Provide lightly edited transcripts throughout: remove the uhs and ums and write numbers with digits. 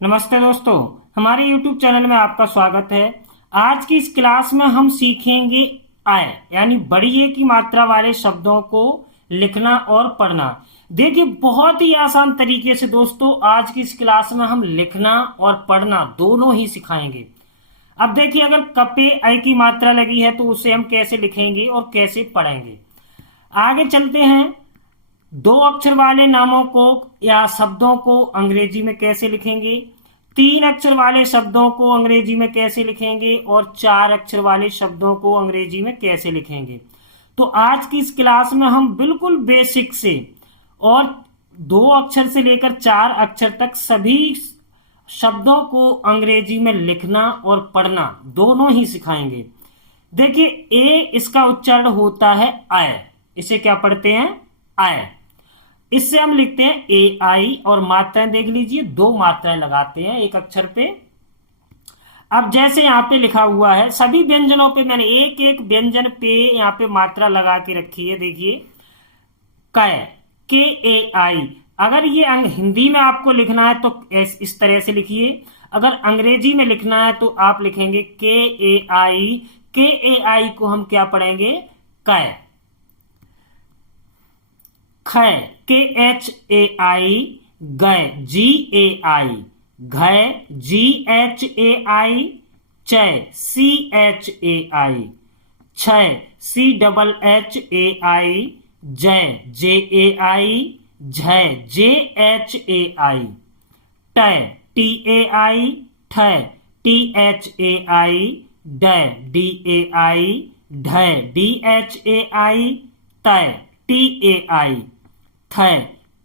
नमस्ते दोस्तों, हमारे YouTube चैनल में आपका स्वागत है। आज की इस क्लास में हम सीखेंगे आय यानी बड़ी ए की मात्रा वाले शब्दों को लिखना और पढ़ना। देखिए, बहुत ही आसान तरीके से दोस्तों आज की इस क्लास में हम लिखना और पढ़ना दोनों ही सिखाएंगे। अब देखिए, अगर कपे आई की मात्रा लगी है तो उसे हम कैसे लिखेंगे और कैसे पढ़ेंगे। आगे चलते हैं। दो अक्षर वाले नामों को या शब्दों को अंग्रेजी में कैसे लिखेंगे, तीन अक्षर वाले शब्दों को अंग्रेजी में कैसे लिखेंगे और चार अक्षर वाले शब्दों को अंग्रेजी में कैसे लिखेंगे। तो आज की इस क्लास में हम बिल्कुल बेसिक से और दो अक्षर से लेकर चार अक्षर तक सभी शब्दों को अंग्रेजी में लिखना और पढ़ना दोनों ही सिखाएंगे। देखिए, ए इसका उच्चारण होता है आय। इसे क्या पढ़ते हैं? आय। इससे हम लिखते हैं ए आई और मात्राएं देख लीजिए, दो मात्राएं लगाते हैं एक अक्षर पे। अब जैसे यहाँ पे लिखा हुआ है, सभी व्यंजनों पे मैंने एक एक व्यंजन पे यहाँ पे मात्रा लगा के रखी है। देखिए, कै, के ए आई। अगर ये हिंदी में आपको लिखना है तो इस तरह से लिखिए। अगर अंग्रेजी में लिखना है तो आप लिखेंगे के ए आई। के ए आई को हम क्या पढ़ेंगे? कै। खै, के एच ए आई। गै, जी ए आई। घै, जी एच ए आई। चै, सी एच ए आई। छै, सी डबल एच ए आई। जै, जे ए आई। झै, जे एच ए आई। टै, टी ए आई। ठै, टी एच ए आई। डै, डी ए आई। ढै, डी एच ए आई। तै, टी ए आई। थै,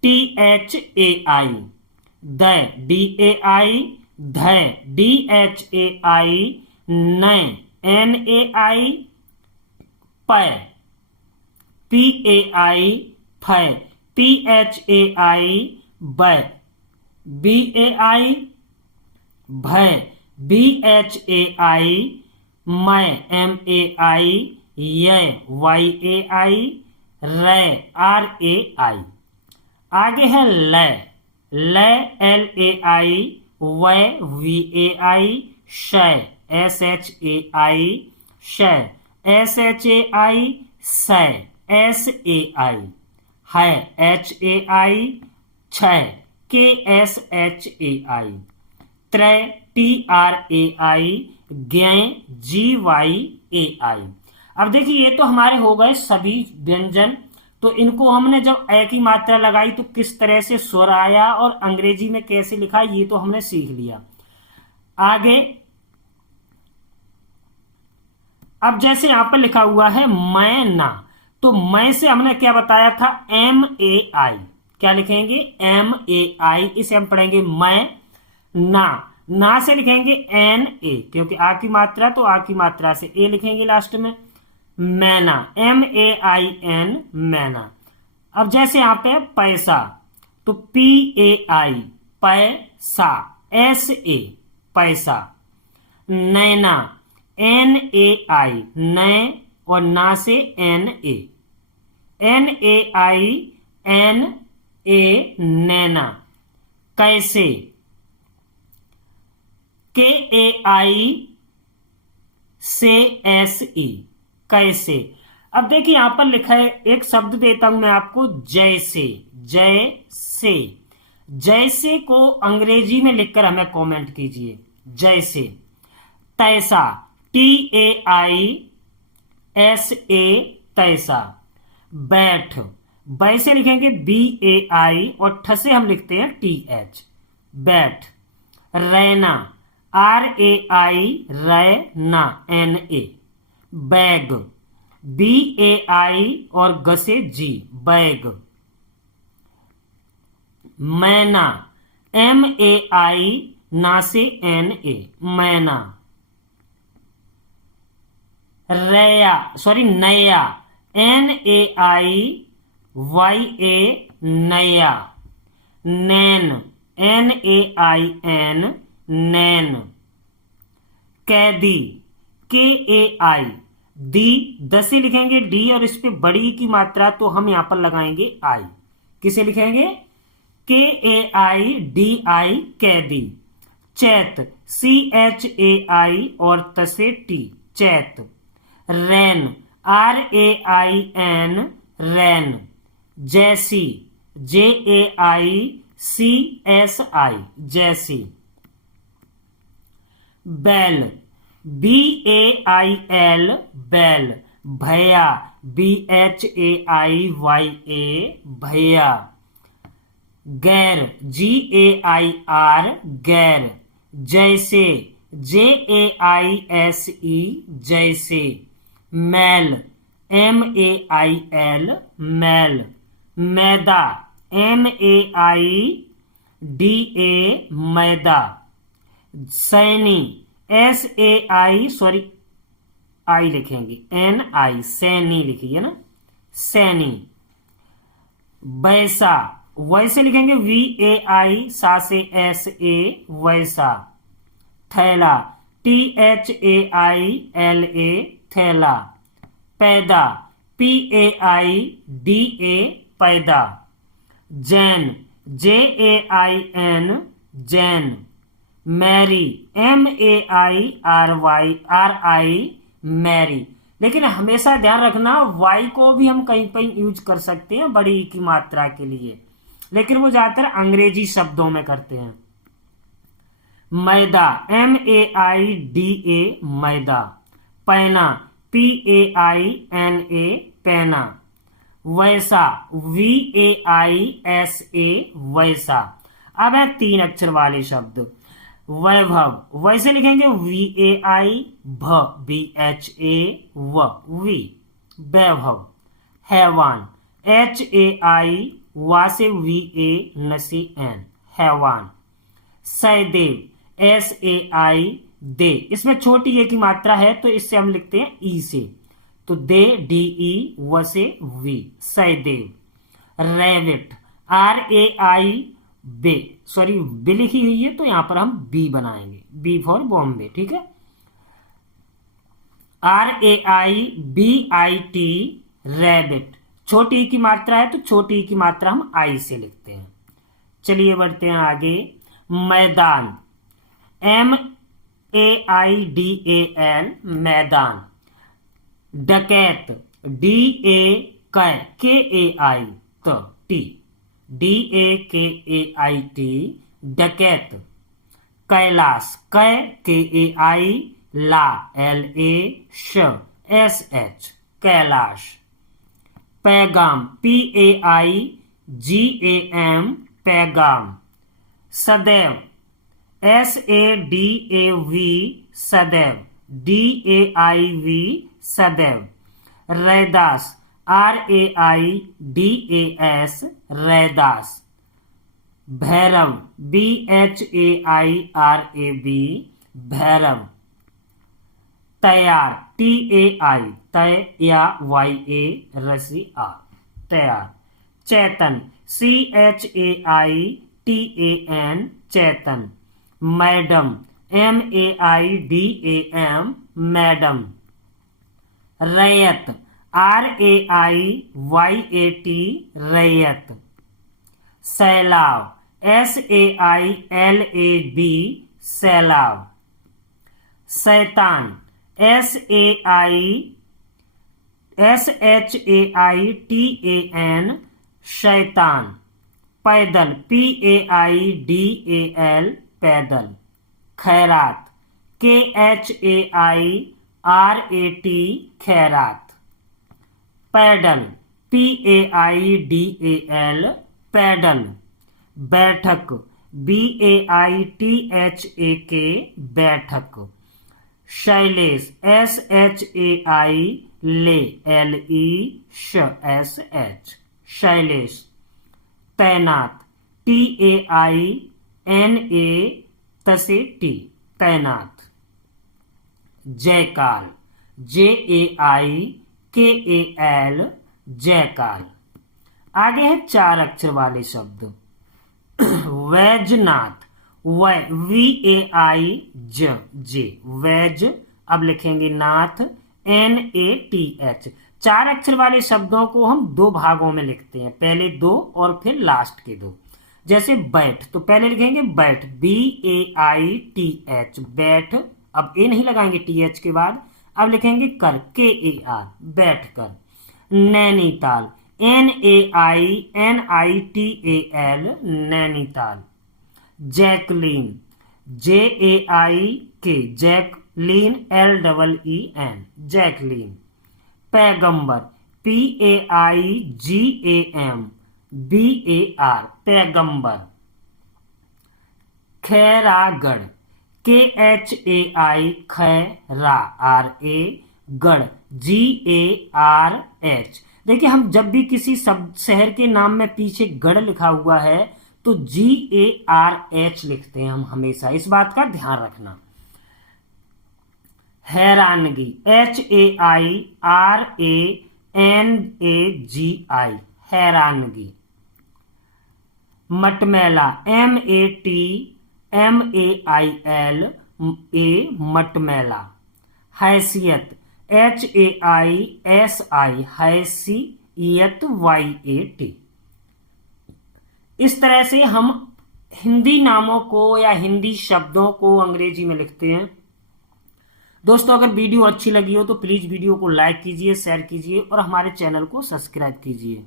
टी एच ए आई। दै, डी ए आई। धै, डी एच ए आई। नै, एन ए आई। पै, पी ए आई। फै, पी एच ए आई। बै, बी ए आई। भै, बी एच ए आई। मै, एम ए आई। यै, वाई ए आई। रै, आर ए आई। आगे है लय। लय, L A I. Why, V A आई। शय, एस एच ए आई। शय, एस एच ए आई। सय, एस ए आई। है, एच ए आई। छय, के एस एच ए आई। त्रय, टी आर ए आई। ज्ञ, जी वाई ए आई। अब देखिए, ये तो हमारे हो गए सभी व्यंजन। तो इनको हमने जब ए की मात्रा लगाई तो किस तरह से स्वर आया और अंग्रेजी में कैसे लिखा, ये तो हमने सीख लिया। आगे, अब जैसे यहां पर लिखा हुआ है मैं ना, तो मैं से हमने क्या बताया था? एम ए आई। क्या लिखेंगे? एम ए आई। इसे हम पढ़ेंगे मैं ना। ना से लिखेंगे एन ए, क्योंकि आ की मात्रा तो आ की मात्रा से ए लिखेंगे लास्ट में। मैना, एम ए आई एन, मैना। अब जैसे यहां पे पैसा, तो पी ए आई। पैसा, एस ए, पैसा। Naina, N A I. नए और ना से N A. N A I N A, Naina. कैसे, के ए आई से एस ई, कैसे। अब देखिए, यहां पर लिखा है, एक शब्द देता हूं मैं आपको, जैसे। जैसे, जैसे को अंग्रेजी में लिखकर हमें कमेंट कीजिए। जैसे। तैसा, T A I S A, तैसा। बैठ, वैसे लिखेंगे बी ए आई और ठ से हम लिखते हैं टी एच। बैठ। रैना, आर ए आई। रैना, एन ए। बैग, बी ए आई और ग से जी, बैग। मैना, एम ए आई, ना से एन ए, मैना। रया, सॉरी नया, एन ए आई वाई ए, नया। नैन, एन ए आई एन, नैन। कैदी, के ए आई। दी, द से लिखेंगे डी और इस पे बड़ी की मात्रा तो हम यहां पर लगाएंगे आई। किसे लिखेंगे? के ए आई डी आई, कैदी। चैत CHAI और त से टी, चैत। रैन RAIN, रैन। जैसी JAICSI, जैसी। बैल BAIL, बैल। भैया BHAIYA, भैया। गैर GAIR, गैर। जैसे JAISE, जैसे। मैल MAIL, मैल। मैदा MAIDA, मैदा। सैनी SAI, सॉरी आई लिखेंगे NI, सैनी लिखिए ना, सैनी। वैसा वैसे लिखेंगे VAI, सा से SA, वैसा। थैला THAILA, थैला। पैदा PAIDA, पैदा। Jain JAIN, Jain. Mary MAIRY, Mary. लेकिन हमेशा ध्यान रखना वाई को भी हम कहीं पर यूज कर सकते हैं बड़ी की मात्रा के लिए, लेकिन वो ज्यादातर अंग्रेजी शब्दों में करते हैं। मैदा MAIDA, मैदा। पैना PAINA, पैना। वैसा VAISA, वैसा। अब है 3 अक्षर वाले शब्द। वैभव वैसे लिखेंगे VAI, BHA, वी, वैभव। हैवान HAI, वा से VA, न से N, हैवान। सैदेव SAI, दे। इसमें छोटी ए की मात्रा है तो इससे हम लिखते हैं ई से, तो दे DE, व से वी, सैदेव। रैबिट RAI, बे, सॉरी बी लिखी हुई है तो यहां पर हम बी बनाएंगे, बी फॉर बॉम्बे, ठीक है। RAIBIT, rabbit. छोटी की मात्रा है तो छोटी की मात्रा हम आई से लिखते हैं। चलिए बढ़ते हैं आगे। मैदान MAIDAN, मैदान। डकैत DAKAI, DAKAIT, डकैत। कैलाश KAI, ला LASH, कैलाश। पैगाम PAIGAM, पैगाम। सदैव SADAV, सदैव, DAIV, सदैव। रैदास RAIDAS, रैदास। भैरव BHAIRAB, भैरव। तैयार TAI, तय या YA, रसी आ, तैयार। चैतन CHAITAN, चैतन। Madam MAIDAM, madam. रैयत RAIYAT, रैयत। सैलाव SAILAB, सैलाव। शैतान SHAITAN, शैतान। पैदल PAIDAL, पैदल। खैरात KHAIRAT, खैरात। पैडल PAIDAL, पैडल। बैठक BAITHAK, बैठक। शैलेश SHAI, ले LESH, शैलेश। तैनात TAINA, तसे टी, तैनात। जयकाल JAIKAL, जयकाल। आगे है 4 अक्षर वाले शब्द। वैजनाथ VAI, जे, वैज। अब लिखेंगे नाथ NATH। 4 अक्षर वाले शब्दों को हम 2 भागों में लिखते हैं, पहले 2 और फिर लास्ट के 2। जैसे बैठ, तो पहले लिखेंगे बैठ, BAITH, बैठ। अब ए नहीं लगाएंगे TH के बाद। अब लिखेंगे कर, KAR, बैठ कर। Nainital, NAINITAL, Nainital. Jacqueline, JAIK, Jacqueline, LEEN, Jacqueline. पैगंबर, PAIGAMBAR, पैगंबर। खैरागढ़, KHAI, खैरा, RA, गढ़, GARH। देखिए, हम जब भी किसी शहर के नाम में पीछे गढ़ लिखा हुआ है तो GARH लिखते हैं हम हमेशा, इस बात का ध्यान रखना। हैरानगी, HAIRANAGI, हैरानगी। मटमैला, MATMAIL, मटमैला। हैसियत, HAISI, हैसियत, YAT। इस तरह से हम हिंदी नामों को या हिंदी शब्दों को अंग्रेजी में लिखते हैं। दोस्तों, अगर वीडियो अच्छी लगी हो तो प्लीज वीडियो को लाइक कीजिए, शेयर कीजिए और हमारे चैनल को सब्सक्राइब कीजिए।